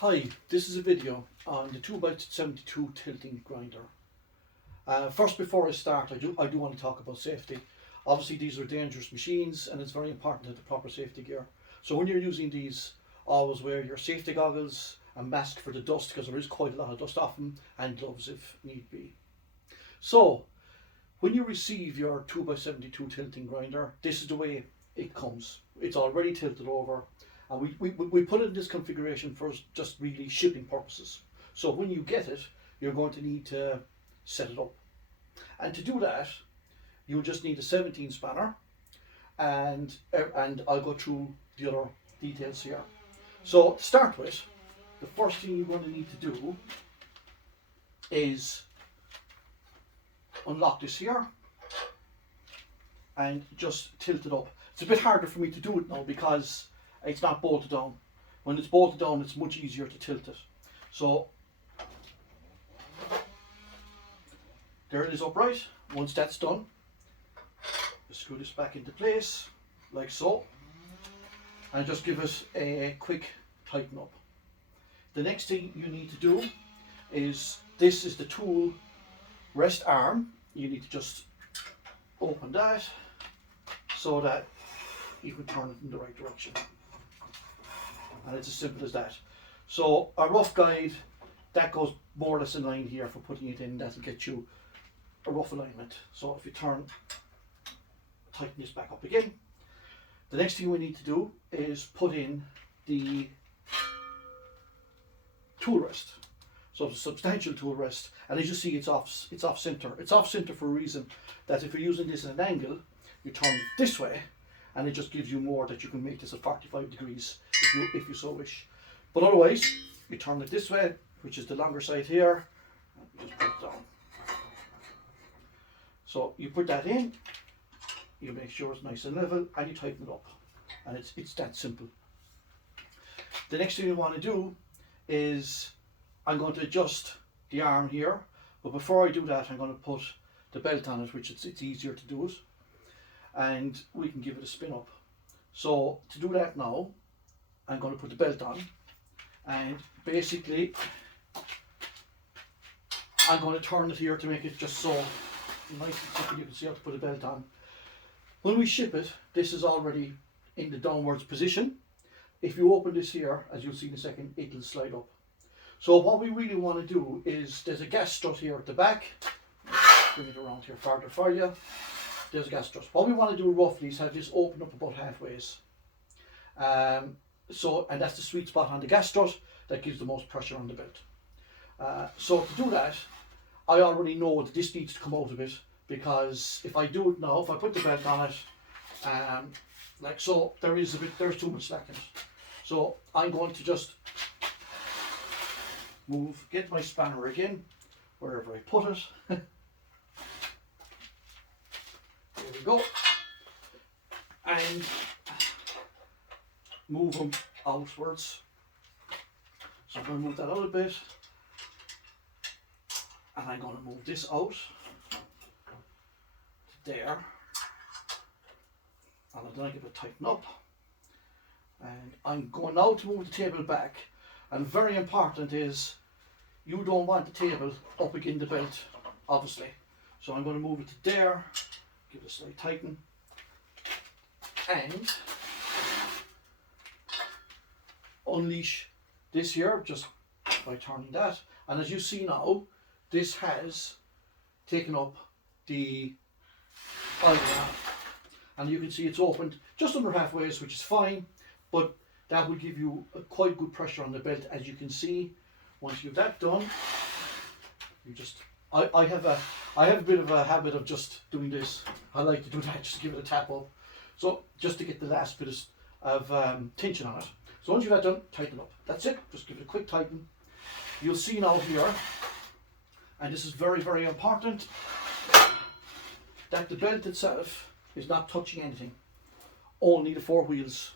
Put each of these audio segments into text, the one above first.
Hi, this is a video on the 2x72 tilting grinder. First, before I start, I do want to talk about safety. Obviously, these are dangerous machines and it's very important to have the proper safety gear. So when you're using these, always wear your safety goggles, a mask for the dust because there is quite a lot of dust off them, and gloves if need be. So when you receive your 2x72 tilting grinder, this is the way it comes. It's already tilted over, and we put it in this configuration for just really shipping purposes. So when you get it, you're going to need to set it up. And to do that, you'll just need a 17 spanner, and I'll go through the other details here. So to start with, the first thing you're going to need to do is unlock this here and just tilt it up. It's a bit harder for me to do it now because it's not bolted down. When it's bolted down, it's much easier to tilt it. So there it is upright. Once that's done, just screw this back into place like so, and just give it a quick tighten up. The next thing you need to do is, this is the tool rest arm. You need to just open that so that you can turn it in the right direction. And it's as simple as that. So a rough guide, that goes more or less in line here for putting it in. That'll get you a rough alignment. So if you tighten this back up again. The next thing we need to do is put in the tool rest. So it's a substantial tool rest, and as you see, it's off center. It's off center for a reason, that if you're using this at an angle, you turn it this way, and it just gives you more, that you can make this at 45 degrees if you so wish. But otherwise, you turn it this way, which is the longer side here, and you just put it down. So you put that in, you make sure it's nice and level, and you tighten it up, and it's that simple. The next thing you want to do is, I'm going to adjust the arm here, but before I do that, I'm going to put the belt on it, which it's easier to do it, and we can give it a spin up. So to do that now, I'm going to put the belt on, and basically I'm going to turn it here to make it just so nice and simple. You can see how to put a belt on. When we ship it, this is already in the downwards position. If you open this here, as you'll see in a second, it'll slide up. So what we really want to do is, there's a gas strut here at the back. Bring it around here farther for you. There's a gas strut. What we want to do roughly is have this open up about halfways. And that's the sweet spot on the gas strut that gives the most pressure on the belt. So to do that, I already know that this needs to come out a bit, because if I do it now, if I put the belt on it, like so, there's too much slack in it. So I'm going to just get my spanner again, wherever I put it. There we go. And move them outwards. So I'm going to move that out a bit. And I'm going to move this out to there. And then I give it a tighten up. And I'm going now to move the table back. And very important is, you don't want the table up against the belt, obviously. So I'm going to move it to there, give it a slight tighten, and unleash this here just by turning that. And as you see now, this has taken up the idle arm. And you can see it's opened just under halfway, which is fine, but that will give you a quite good pressure on the belt, as you can see. Once you've that done, you just, I have a bit of a habit of just doing this. I like to do that, just to give it a tap up. So just to get the last bit of tension on it. So once you've that done, tighten up. That's it, just give it a quick tighten. You'll see now here, and this is very, very important, that the belt itself is not touching anything, only the four wheels.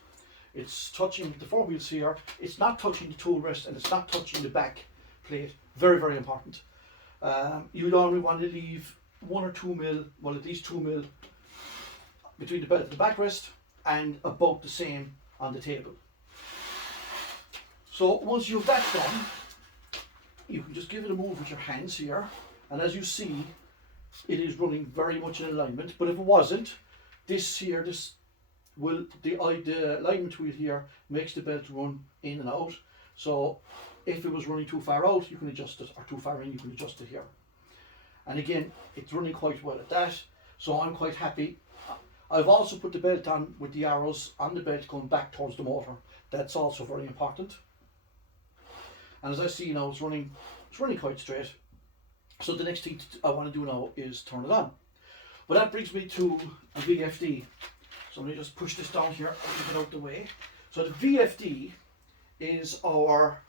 It's touching the four wheels here, it's not touching the tool rest, and it's not touching the back plate. Very, very important. You'd only want to leave 1 or 2 mil, well at least 2 mil, between the belt and the backrest, and about the same on the table. So once you've that done, you can just give it a move with your hands here, and as you see, it is running very much in alignment. But if it wasn't, the alignment wheel here makes the belt run in and out. So if it was running too far out, you can adjust it, or too far in, you can adjust it here. And again, it's running quite well at that, so I'm quite happy. I've also put the belt on with the arrows on the belt going back towards the motor. That's also very important. And as I see now, it's running quite straight. So the next thing I want to do now is turn it on. But that brings me to a VFD. So let me just push this down here and get out of the way. So the VFD is our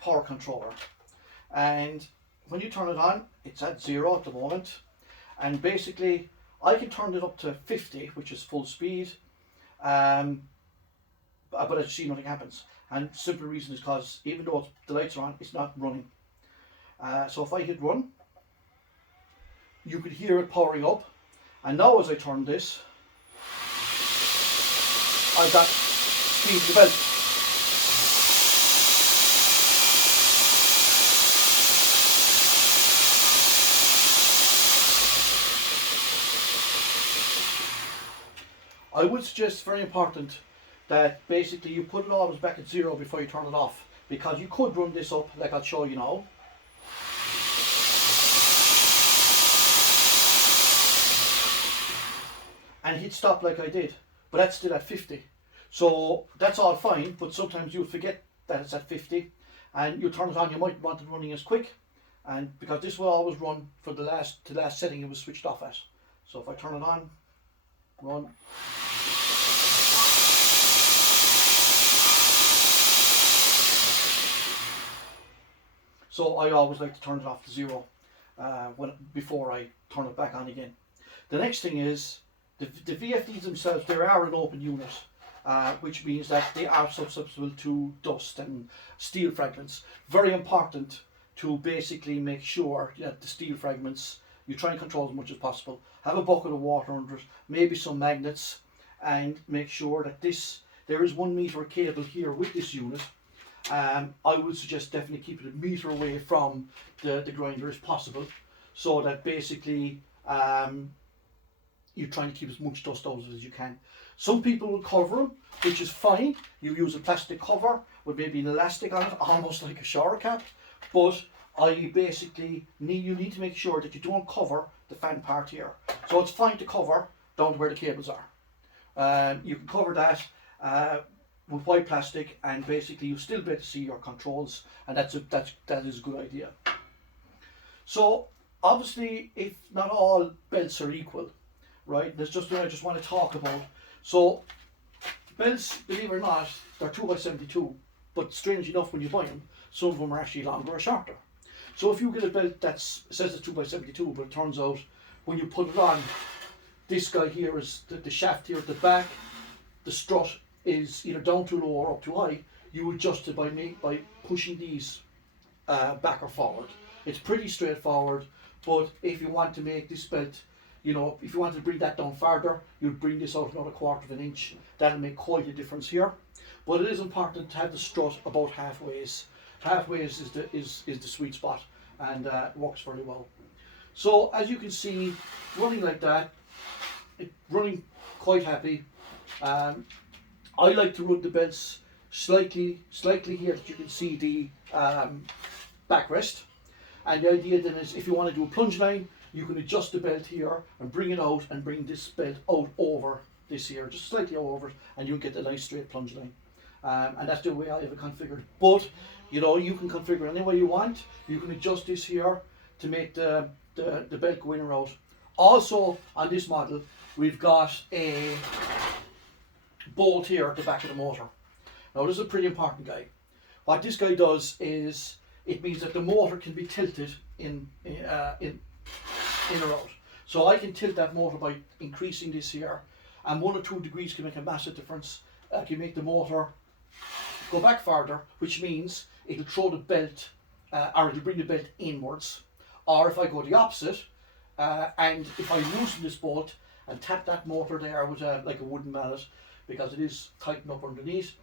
power controller. And when you turn it on, it's at 0 at the moment. And basically, I can turn it up to 50, which is full speed. But as you see, nothing happens. And the simple reason is because even though the lights are on, it's not running. So if I hit run, you could hear it powering up. And now as I turn this, I've got speed of the belt. I would suggest, very important, that basically you put it always back at 0 before you turn it off, because you could run this up like I'll show you now. And hit stop like I did, but that's still at 50. So that's all fine, but sometimes you'll forget that it's at 50 and you turn it on. You might want it running as quick, and because this will always run for the last setting it was switched off at. So if I turn it on, run. So I always like to turn it off to 0 before I turn it back on again. The next thing is the VFDs themselves. They are an open unit, which means that they are susceptible to dust and steel fragments. Very important to basically make sure that the steel fragments, you try and control as much as possible. Have a bucket of water under it, maybe some magnets, and make sure that there is 1 meter cable here with this unit. I would suggest definitely keep it a meter away from the grinder if possible, so that basically you're trying to keep as much dust out of it as you can. Some people will cover them, which is fine. You use a plastic cover with maybe an elastic on it, almost like a shower cap. But you need to make sure that you don't cover the fan part here. So it's fine to cover down to where the cables are. You can cover that with white plastic, and basically you still be able to see your controls, and that is a good idea. So obviously, if not all belts are equal, right? That's just what I just want to talk about. So belts, believe it or not, they're 2x72, but strange enough, when you buy them, some of them are actually longer or shorter. So if you get a belt that says it's 2x72, but it turns out when you put it on, this guy here is the shaft here at the back, the strut is either down too low or up too high. You adjust it by pushing these back or forward. It's pretty straightforward, but if you want to make this belt, if you wanted to bring that down farther, you'd bring this out another 1/4 of an inch. That'll make quite a difference here. But it is important to have the strut about halfways. Halfways is the sweet spot, and works very well. So as you can see, running like that, running quite happy. I like to run the belts slightly here, that you can see the backrest. And the idea then is, if you want to do a plunge line, you can adjust the belt here and bring it out and bring this belt out over this here, just slightly over it, and you'll get a nice straight plunge line. And that's the way I have it configured. But you can configure any way you want. You can adjust this here to make the belt go in or out. Also on this model, we've got a bolt here at the back of the motor. Now this is a pretty important guy. What this guy does is, it means that the motor can be tilted in or out. So I can tilt that motor by increasing this here, and 1 or 2 degrees can make a massive difference. I can make the motor go back farther, which means it'll throw the belt, or it'll bring the belt inwards. Or if I go the opposite, and if I loosen this bolt and tap that motor there with like a wooden mallet, because it is tightened up underneath,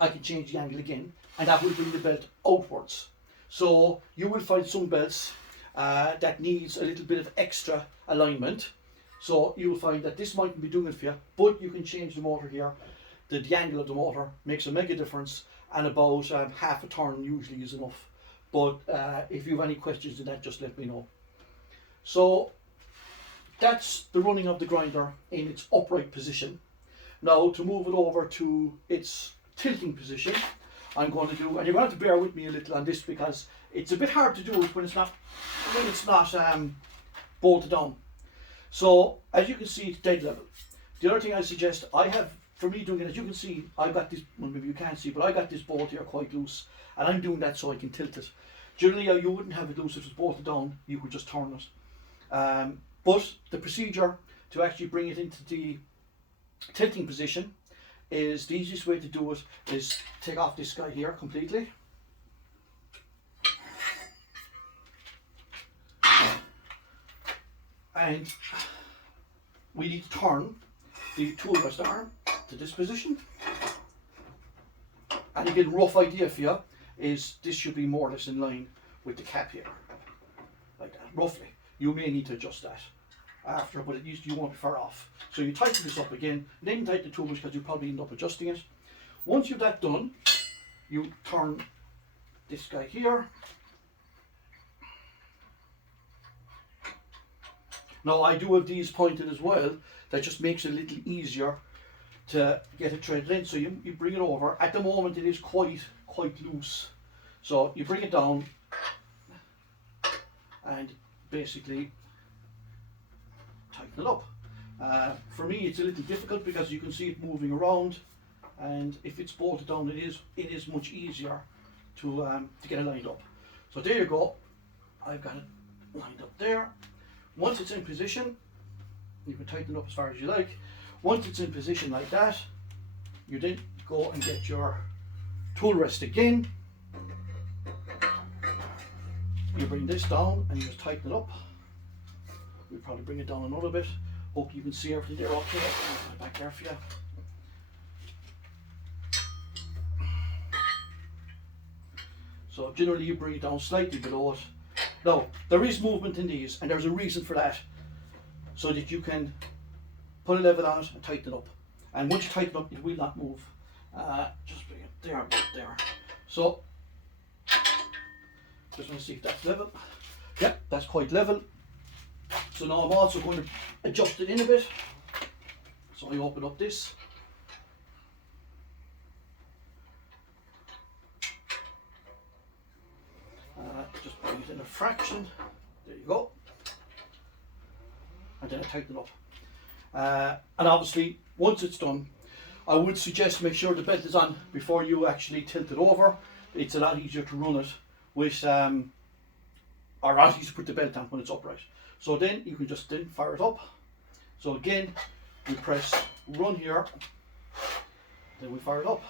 I can change the angle again, and that will bring the belt outwards. So you will find some belts that needs a little bit of extra alignment. So you will find that this mightn't be doing it for you, but you can change the motor here. The angle of the motor makes a mega difference, and about half a turn usually is enough. But if you have any questions on that, just let me know. So that's the running of the grinder in its upright position. Now to move it over to its tilting position, I'm going to do, and you're going to have to bear with me a little on this because it's a bit hard to do it when it's not bolted down. So as you can see, it's dead level. The other thing I suggest, for me doing it, as you can see, I got this, well maybe you can't see, but I got this bolt here quite loose, and I'm doing that so I can tilt it. Generally you wouldn't have it loose if it was bolted down, you could just turn it. But the procedure to actually bring it into the tilting position is, the easiest way to do it is take off this guy here completely. And we need to turn the tool rest arm to this position. And again, rough idea for you is this should be more or less in line with the cap here, like that, roughly. You may need to adjust that after, but you won't be far off. So you tighten this up again, then you tighten the tool because you probably end up adjusting it. Once you've that done, you turn this guy here. Now I do have these pointed as well, that just makes it a little easier to get it threaded in. So you bring it over. At the moment it is quite loose. So you bring it down and basically tighten it up. For me it's a little difficult because you can see it moving around, and if it's bolted down it is much easier to get it lined up. So there you go, I've got it lined up there. Once it's in position, you can tighten it up as far as you like. Once it's in position like that, you then go and get your tool rest again. You bring this down and you just tighten it up. We'll probably bring it down another bit. Hope you can see everything there okay. I'll put it back there for you. So generally you bring it down slightly below it. Now, there is movement in these, and there's a reason for that, so that you can put a level on it and tighten it up. And once you tighten up, it will not move. Just bring it there, about there. So, just want to see if that's level. Yeah, that's quite level. So now I'm also going to adjust it in a bit. So I open up this. Just bring it in a fraction. There you go. And then I tighten it up. And obviously, once it's done, I would suggest make sure the belt is on before you actually tilt it over. It's a lot easier to run it with, or a lot easier to put the belt on when it's upright. So then you can just then fire it up. So again, we press run here, then we fire it up.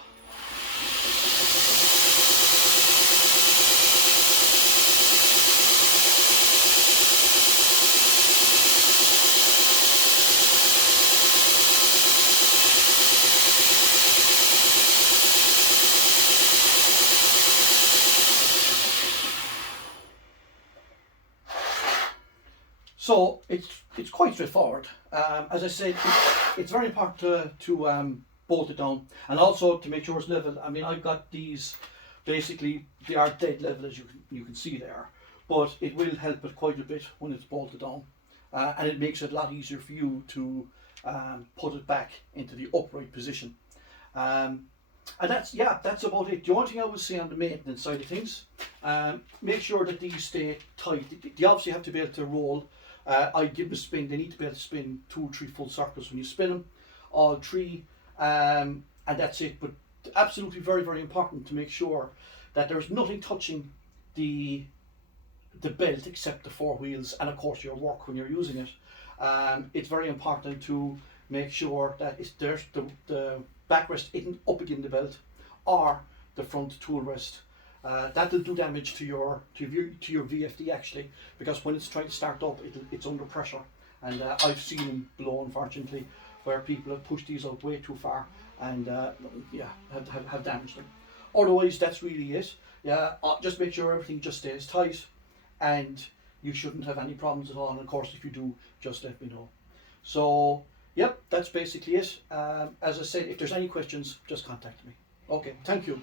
So it's quite straightforward. As I said, it's very important to bolt it down, and also to make sure it's level. I mean, I've got these, basically they are dead level, as you can see there, but it will help it quite a bit when it's bolted down, and it makes it a lot easier for you to put it back into the upright position. And that's about it. The only thing I would say on the maintenance side of things, make sure that these stay tight. They obviously have to be able to roll. I give them a spin. They need to be able to spin 2 or 3 full circles when you spin them, all 3, and that's it. But absolutely very, very important to make sure that there's nothing touching the belt except the 4 wheels, and of course your work when you're using it. It's very important to make sure that there's the backrest isn't up against the belt or the front tool rest. That'll do damage to your VFD actually, because when it's trying to start up, it's under pressure, and I've seen them blow, unfortunately, where people have pushed these out way too far and yeah, have damaged them. Otherwise, that's really it. Yeah, just make sure everything just stays tight, and you shouldn't have any problems at all. And of course, if you do, just let me know. So, yep, that's basically it. As I said, if there's any questions, just contact me. Okay, thank you.